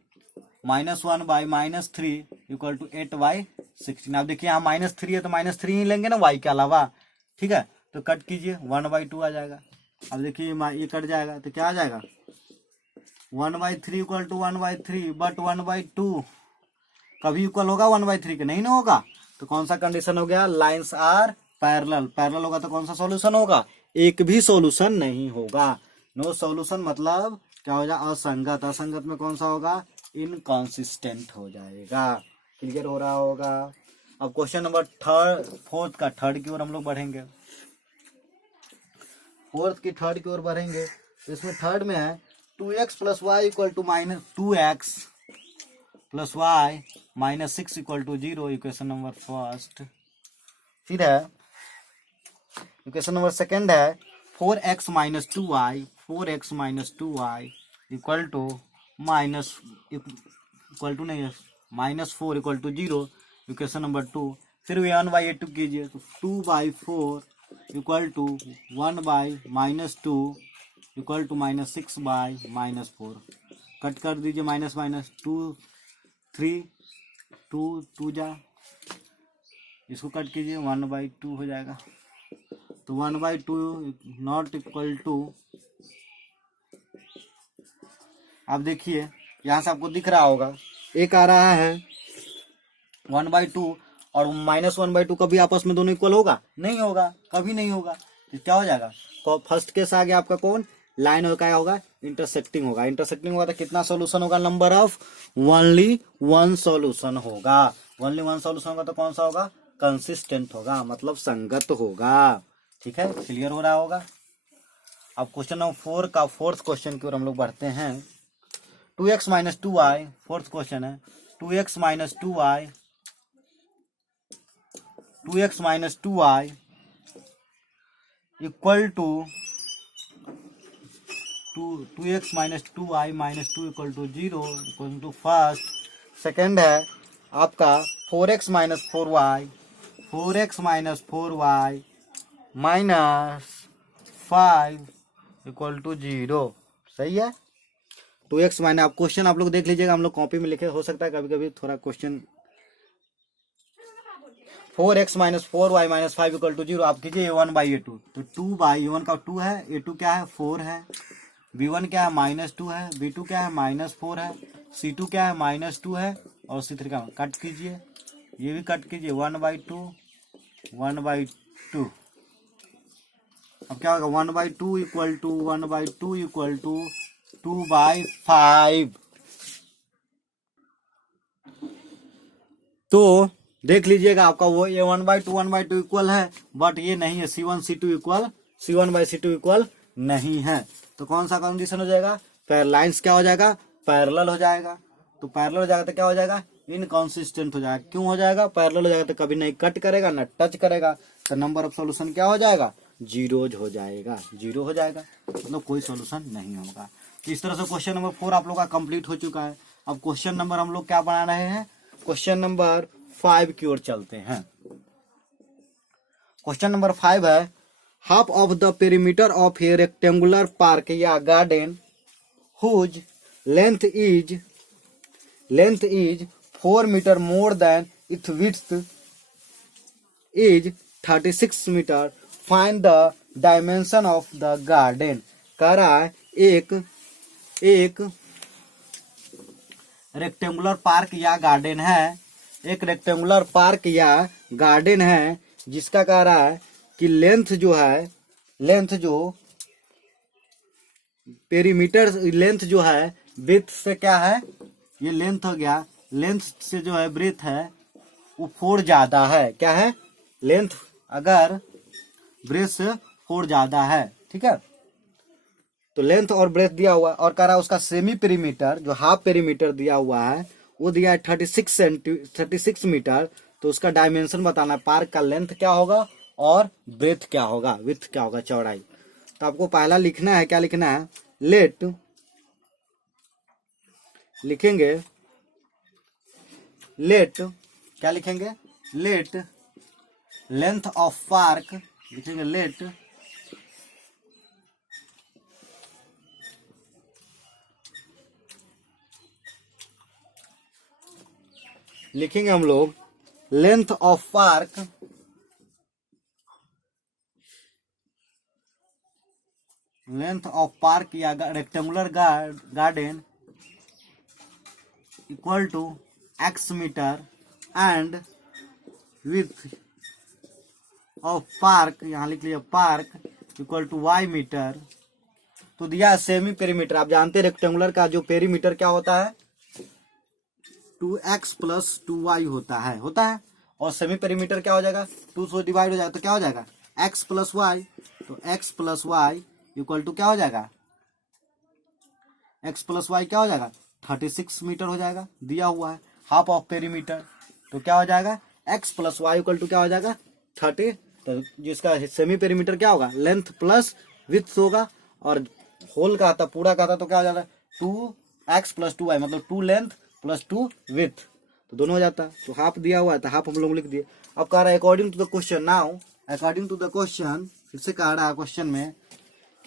-1 by -3 = 8/16। आप देखिए यहाँ -3 है तो -3 ही लेंगे ना y के अलावा। ठीक है, तो कट कीजिए 1/2 आ जाएगा। अब देखिए ये कट जाएगा तो क्या आ जाएगा 1/3 = 1/3 बट 1/2 कभी इक्वल होगा 1/3 के नहीं ना होगा। तो कौन सा कंडीशन हो गया लाइंस आर पैरेलल होगा तो कौन सा सॉल्यूशन होगा एक भी सॉल्यूशन नहीं होगा। नो सॉल्यूशन मतलब क्या हो जाएगा असंगत। असंगत में कौन सा होगा इनकॉन्सिस्टेंट हो जाएगा। क्लियर हो रहा होगा। अब क्वेश्चन नंबर फोर्थ का थर्ड की ओर हम लोग बढ़ेंगे। फोर्थ की थर्ड की ओर बढ़ेंगे तो इसमें थर्ड में है 2x + y = -2x + y - 6 = 0 equation number first. फिर है इक्वेशन नंबर सेकंड है 4x - 2y -4 = 0 इक्वेशन नंबर 2। फिर 1/2 कीजिए तो 2/4 = 1/-2 = -6/-4। कट कर दीजिए -2 3 2 जा, इसको कट कीजिए 1/2 हो जाएगा। तो 1/2 नॉट इक्वल टू, आप देखिए यहाँ से आपको दिख रहा होगा एक आ रहा है 1/2 और -1/2 कभी आपस में दोनों इक्वल होगा नहीं होगा, कभी नहीं होगा। तो क्या हो जाएगा तो फर्स्ट केस आ गया आपका कौन लाइन हो क्या होगा इंटरसेक्टिंग होगा। इंटरसेक्टिंग होगा तो कितना सॉल्यूशन होगा नंबर ऑफ ओनली 1 सॉल्यूशन होगा। ओनली 1 सॉल्यूशन होगा तो कौन सा होगा कंसिस्टेंट होगा मतलब संगत होगा। ठीक है, क्लियर हो रहा होगा। अब क्वेश्चन नंबर 4 का फोर्थ क्वेश्चन की ओर हम लोग बढ़ते हैं। 2x - 2y फोर्थ क्वेश्चन है 2x - 2y 2x - 2y equal to 2x - 2y - 2 = 0 equal to first. Second है आपका 4x - 4y -5 इक्वल टू 0। सही है। 2x माइनस आप क्वेश्चन आप लोग देख लीजिएगा, हम लोग कॉपी में लिखे, हो सकता है कभी कभी थोड़ा क्वेश्चन 4x - 4y - 5 = 0 आप कीजिए A1/A2 तो 2/A1 का 2 है, A2 क्या है 4 है, B1 क्या है -2 है, B2 क्या है -4 है, C2 क्या है -2 है और C3 का कट कीजिए, ये भी कट कीजिए 1/2 1/2। अब क्या होगा 1/2 इक्वल टू 1/2 इक्वल टू 2/5। तो देख लीजिएगा आपका वो ये 1/2 इक्वल है बट ये नहीं है C1/C2 इक्वल नहीं है। तो कौन सा कंडीशन हो जाएगा लाइंस क्या हो जाएगा पैरेलल हो जाएगा। तो पैरेलल हो जाएगा तो क्या हो जाएगा इनकॉन्सिस्टेंट हो जाएगा। क्यों हो जाएगा पैरेलल हो जाएगा तो कभी नहीं कट करेगा ना टच करेगा, तो नंबर ऑफ सॉल्यूशन क्या हो जाएगा जीरोज हो जाएगा, 0 हो जाएगा मतलब कोई सॉल्यूशन नहीं होगा। इस तरह से क्वेश्चन नंबर 4 आप लोग का कंप्लीट हो चुका है। अब क्वेश्चन नंबर हम लोग क्या बना रहे हैं क्वेश्चन नंबर 5 की ओर चलते हैं। क्वेश्चन नंबर 5 है, half of the perimeter of a rectangular park या garden whose length is 4 metre more than its width is 36 metre, find the dimension of the garden. कह रहा है एक रेक्टेंगुलर पार्क या गार्डन है, एक रेक्टेंगुलर पार्क या गार्डन है जिसका कह रहा है कि लेंथ जो पेरीमीटर लेंथ जो है ब्रेथ से क्या है, ये लेंथ हो गया, लेंथ से जो है ब्रेथ है वो 4 ज्यादा है। क्या है? लेंथ अगर ब्रेथ से 4 ज्यादा है, ठीक है, तो लेंथ और ब्रेथ दिया हुआ है और कह रहा है उसका सेमी पेरीमीटर जो हाफ पेरीमीटर दिया हुआ है वो दिया है 36 मीटर। तो उसका डायमेंशन बताना है, पार्क का लेंथ क्या होगा और ब्रेथ क्या होगा, विड्थ क्या होगा, चौड़ाई। तो आपको पहला लिखना है, क्या लिखना है, लेट लिखेंगे, लेट क्या लिखेंगे, लेट लेंथ ऑफ पार्क लिखेंगे, लेट लिखेंगे हम लोग लेंथ ऑफ पार्क या rectangular garden equal to x metre and width of park, यहाँ लिख लिया park equal to y metre. तो दिया सेमी पेरीमीटर, आप जानते हैं रेक्टेंगुलर का जो पेरीमीटर क्या होता है 2x + 2y होता है, और सेमी पेरीमीटर क्या हो जाएगा 2 से डिवाइड हो जाएगा, तो क्या हो जाएगा x + y, तो x + y इक्वल टू क्या हो जाएगा, x + y क्या हो जाएगा 36 मीटर हो जाएगा, दिया हुआ है हाफ ऑफ पेरीमीटर, तो क्या हो जाएगा x + y इक्वल टू क्या हो जाएगा 30। तो जिसका सेमी पेरीमीटर क्या होगा लेंथ प्लस विड्थ होगा, और होल का आता पूरा का आता तो क्या हो जाएगा 2x + 2y मतलब 2 लेंथ + 2 विड्थ, तो दोनों हो जाता है। तो हाफ दिया हुआ है तो हाफ हम लोग लिख दिए। अब कह रहा है according to the question, now according to the question, फिर से कह रहा है क्वेश्चन में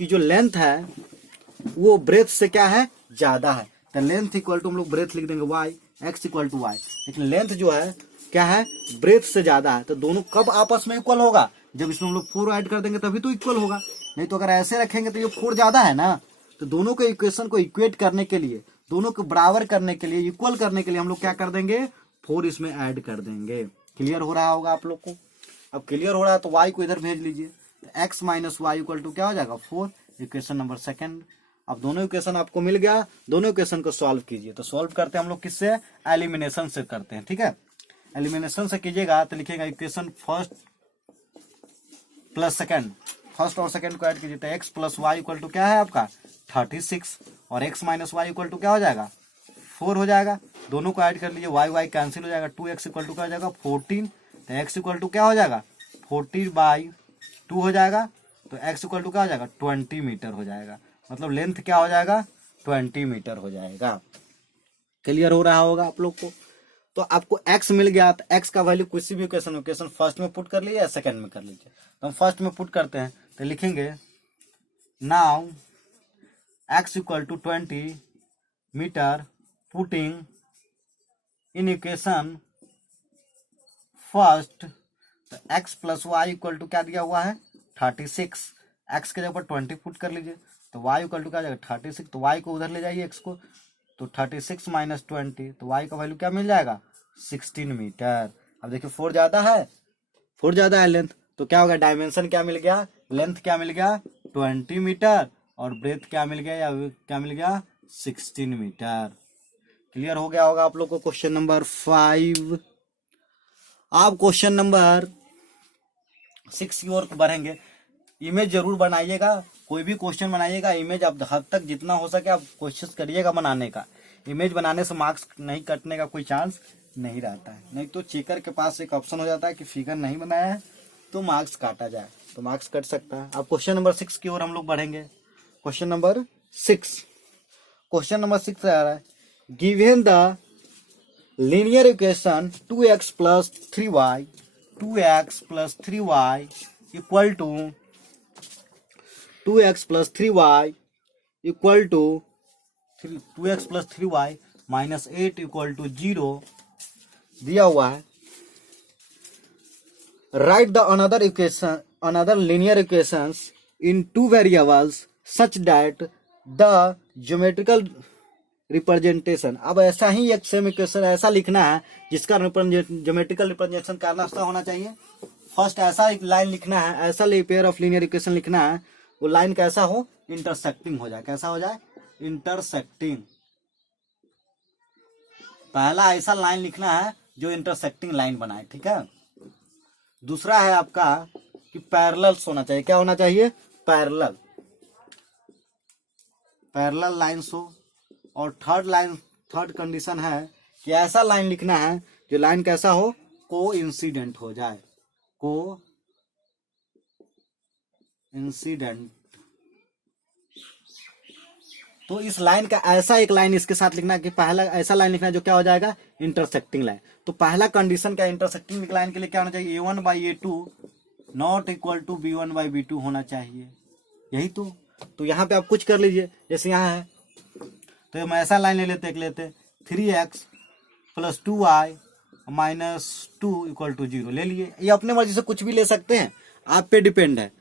कि जो लेंथ है वो ब्रेथ से क्या है ज्यादा है, तो लेंथ इक्वल टू हम लोग ब्रेथ लिख देंगे y, x = y, लेकिन लेंथ जो है क्या है ब्रेथ से ज्यादा है। तो दोनों कब आपस में इक्वल होगा, जब इसमें हम लोग 4 ऐड कर देंगे तभी तो इक्वल होगा, नहीं तो अगर ऐसे रखेंगे तो ये 4 ज्यादा है ना। तो दोनों के इक्वेशन को इक्वेट करने के लिए, दोनों को बराबर करने के लिए, इक्वल करने के लिए हम लोग क्या कर देंगे 4 इसमें ऐड कर देंगे। क्लियर हो रहा होगा आप लोग को? अब क्लियर हो रहा है तो y को इधर भेज लीजिए, तो x - y इक्वल टू क्या हो जाएगा 4, इक्वेशन नंबर 2। अब दोनों इक्वेशन आपको मिल गया, दोनों इक्वेशन को सॉल्व कीजिए। तो सॉल्व करते हैं हम लोग किससे, एलिमिनेशन से करते हैं, ठीक है। एलिमिनेशन से कीजिएगा तो लिखिएगा equation first plus second, first और सेकंड को ऐड कीजिए, तो x + y इक्वल टू क्या है आपका 36, और x - y इक्वल टू क्या हो जाएगा 4 हो जाएगा। दोनों को ऐड कर लीजिए, y कैंसिल हो जाएगा, 2x इक्वल टू क्या हो जाएगा 14, तो x इक्वल टू क्या हो जाएगा 40/2 हो जाएगा, तो x इक्वल टू क्या हो जाएगा 20 मीटर हो जाएगा, मतलब लेंथ क्या हो जाएगा 20 मीटर हो जाएगा। क्लियर हो रहा होगा आप लोग को? तो आपको x मिल गया, तो x का वैल्यू किसी भी इक्वेशन फर्स्ट में पुट कर लीजिए या सेकंड में कर लीजिए। तो हम फर्स्ट में पुट करते हैं, तो लिखेंगे now x = 20 metre, putting in equation first, तो x + y इक्वल टू क्या दिया हुआ है 36, x के जगह 20 पुट कर लीजिए, तो y इक्वल टू क्या जाएगा 36, तो y को उधर ले जाइए x को, तो 36 - 20, तो y का वैल्यू क्या मिल जाएगा 16 मीटर। अब देखिए 4 ज्यादा है लेंथ, तो क्या होगा डायमेंशन क्या मिल गया, लेंथ क्या मिल गया 20 मीटर, और ब्रेथ क्या मिल गया, या क्या मिल गया 16 मीटर। क्लियर हो गया होगा आप लोग को क्वेश्चन नंबर 5। आप क्वेश्चन नंबर 6 की ओर बढ़ेंगे। इमेज जरूर बनाइएगा, कोई भी क्वेश्चन बनाइएगा इमेज आप हद तक जितना हो सके आप कोशिश करिएगा बनाने का। इमेज बनाने से मार्क्स नहीं कटने का कोई चांस नहीं रहता है, नहीं तो चेकर के पास एक ऑप्शन हो जाता है कि फिगर नहीं बनाया है तो मार्क्स काटा जाए, तो मार्क्स कट सकता है। अब क्वेश्चन नंबर 6 की ओर हम लोग बढ़ेंगे। क्वेश्चन नंबर 6 आ रहा है, given the linear equation 2x + 3y 2x plus 3y equal to 2x plus 3y equal to 2x plus 3y minus 8 equal to 0 दिया हुआ है। Right the another linear equations in 2 variables such that the geometrical representation. अब ऐसा ही एक same equation ऐसा लिखना है जिसका ज्योमेट्रिकल रिप्रेजेंटेशन करना होना चाहिए। फर्स्ट ऐसा एक लाइन लिखना है, ऐसा पेयर ऑफ लीनियर इक्वेशन लिखना है, वो लाइन कैसा हो, इंटरसेक्टिंग हो जाए। कैसा हो जाए, इंटरसेक्टिंग। पहला ऐसा लाइन लिखना है जो इंटरसेक्टिंग लाइन बनाए, ठीक है। दूसरा है आपका कि पैरेलल होना चाहिए। क्या होना चाहिए, पैरेलल लाइन्स हो। और थर्ड कंडीशन है कि ऐसा लाइन लिखना है जो लाइन कैसा हो, कोइंसिडेंट हो जाए, कोइंसिडेंट। तो इस लाइन का ऐसा एक लाइन इसके साथ लिखना कि पहला ऐसा लाइन लिखना जो क्या हो जाएगा, इंटरसेक्टिंग लाइन। तो पहला कंडीशन का इंटरसेक्टिंग लाइन के लिए क्या होना चाहिए, a1/a2 not equal to b1/b2 होना चाहिए। यही तो यहाँ पे आप कुछ कर लीजिए। जैसे यहाँ है तो हम ऐसा लाइन ले लेते 3x plus 2y minus 2 equal to 0 ले लिए। ये अपने मर्जी से कुछ भी ले सकते हैं, आप पे डिपेंड है,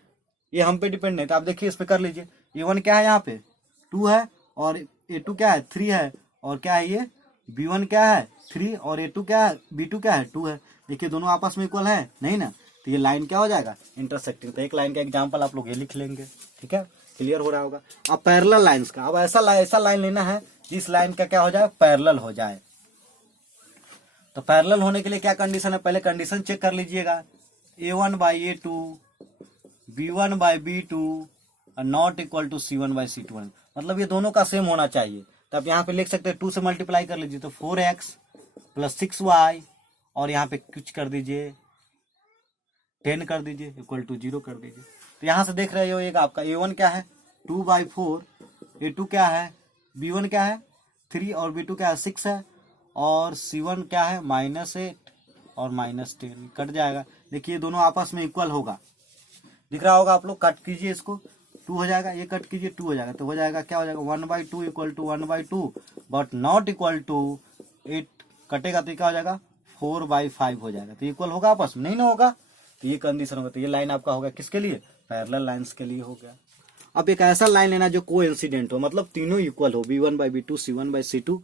ये हम पे डिपेंड नहीं। तो आप देखिए इस पे कर लीजिए। a1 क्या है, यहाँ पे 2 है, और a2 क्या है, 3 है, और क्या है ये b1 क्या है 3, और a2 क्या है, b2 क्या है 2 है। देखिए दोनों आपस में इक्वल है नहीं ना, तो ये लाइन क्या हो जाएगा, इंटरसेक्टिंग। तो एक लाइन का एग्जांपल आप लोग ये लिख लेंगे, ठीक है, क्लियर हो रहा होगा। अब पैरेलल लाइंस का, अब ऐसा लाइन लेना है जिस लाइन का क्या हो जाए, पैरेलल हो जाए। तो पैरेलल होने के लिए क्या कंडीशन है, पहले कंडीशन चेक कर लीजिएगा। a1/a2 b1/b2 not equal to c1/c2। मतलब ये दोनों का सेम होना चाहिए। तो आप यहाँ पे लिख सकते हैं 2 से मल्टीप्लाई कर लीजिए तो 4x प्लस 6y, और यहाँ पे कुछ कर दीजिए 10 कर दीजिए इक्वल टू 0 कर दीजिए। तो यहाँ से देख रहे हो एक आपका a1 क्या है 2/4, a2 क्या है, b1 क्या है 3, और b2 क्या है 6 है, और c1 क्या है -8 और -10 कट जाएगा। देखिए दोनों आपस में इक्वल होगा, दिख रहा होगा आप लोग। कट कीजिए इसको, 2 हो जाएगा, ये कट कीजिए 2 हो जाएगा। तो हो जाएगा क्या हो जाएगा 1/2 equal to 1/2 but not equal to 8 कटेगा तो क्या हो जाएगा 4/5 हो जाएगा। तो इक्वल होगा आपस में, नहीं ना होगा। तो ये कंडीशन होगा। तो ये लाइन आपका होगा किसके लिए, पैरेलल लाइंस के लिए हो गया। अब एक ऐसा लाइन लेना जो कोइंसिडेंट हो, मतलब तीनों इक्वल हो, b1/b2 c1/c2।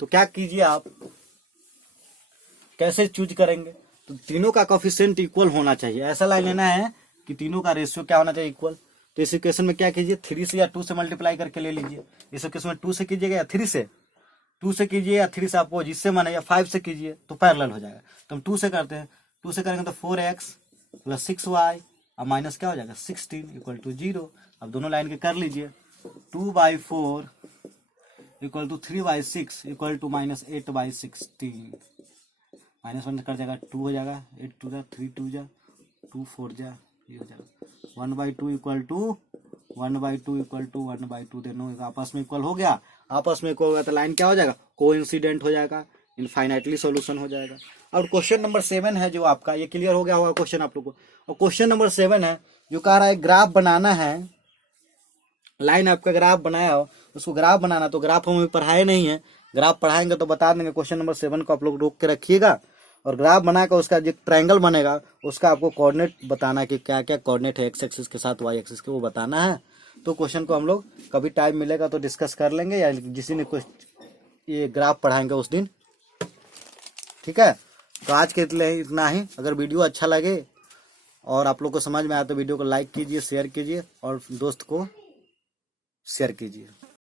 तो क्या कीजिए आप, कैसे चूज करेंगे, तो तीनों का कोफिशिएंट इक्वल होना चाहिए। ऐसा लाइन लेना है कि तीनों का रेशियो क्या होना चाहिए, इक्वल। तो इस इक्वेशन में क्या कीजिए, 3 से या 2 से मल्टीप्लाई करके ले लीजिए। इस इक्वेशन में 2 से कीजिएगा या 3 से, 2 से कीजिए या 3 से, आपको जिससे मन है, या 5 से कीजिए तो पैरेलल हो जाएगा। तो हम 2 से करते हैं, 2 से करेंगे तो 4x प्लस 6y और माइनस क्या हो जाएगा 16 इक्वल टू 0। अब दोनों लाइन के कर लीजिए, 2/4 इक्वल टू 3/6 इक्वल टू -8/16, -1 कर जाएगा 2 हो जाएगा, 8 2 जा 3 2 जा 2 4 जा, ये हो जाएगा 1/2 इक्वल टू 1/2 इक्वल टू 1/2। दोनों आपस में इक्वल हो गया, आपस में इक्वल हो गया तो लाइन क्या हो जाएगा, कोइंसिडेंट हो जाएगा, इनफाइनाइटली सॉल्यूशन हो जाएगा। और क्वेश्चन नंबर 7 है जो आपका, ये क्लियर हो गया होगा क्वेश्चन आप लोग को। और क्वेश्चन नंबर 7 है जो कह रहा है ग्राफ बनाना है, लाइन आपका ग्राफ बनाया हो, उसको ग्राफ बनाना। तो ग्राफ हमें पढ़ाए नहीं है, ग्राफ पढ़ाएंगे तो बता देंगे। क्वेश्चन नंबर 7 को आप लोग रोक के रखिएगा, और ग्राफ बनाकर उसका जो ट्रायंगल बनेगा उसका आपको कोऑर्डिनेट बताना कि क्या क्या कोऑर्डिनेट है एक्स एक्सिस के साथ वाई एक्सिस के, वो बताना है। तो क्वेश्चन को हम लोग कभी टाइम मिलेगा तो डिस्कस कर लेंगे, या जिस दिन ये ग्राफ पढ़ाएंगे उस दिन, ठीक है। तो आज के लिए इतना ही। अगर वीडियो अच्छा लगे और आप लोग को समझ में आया तो वीडियो को लाइक कीजिए, शेयर कीजिए और दोस्त को शेयर कीजिए।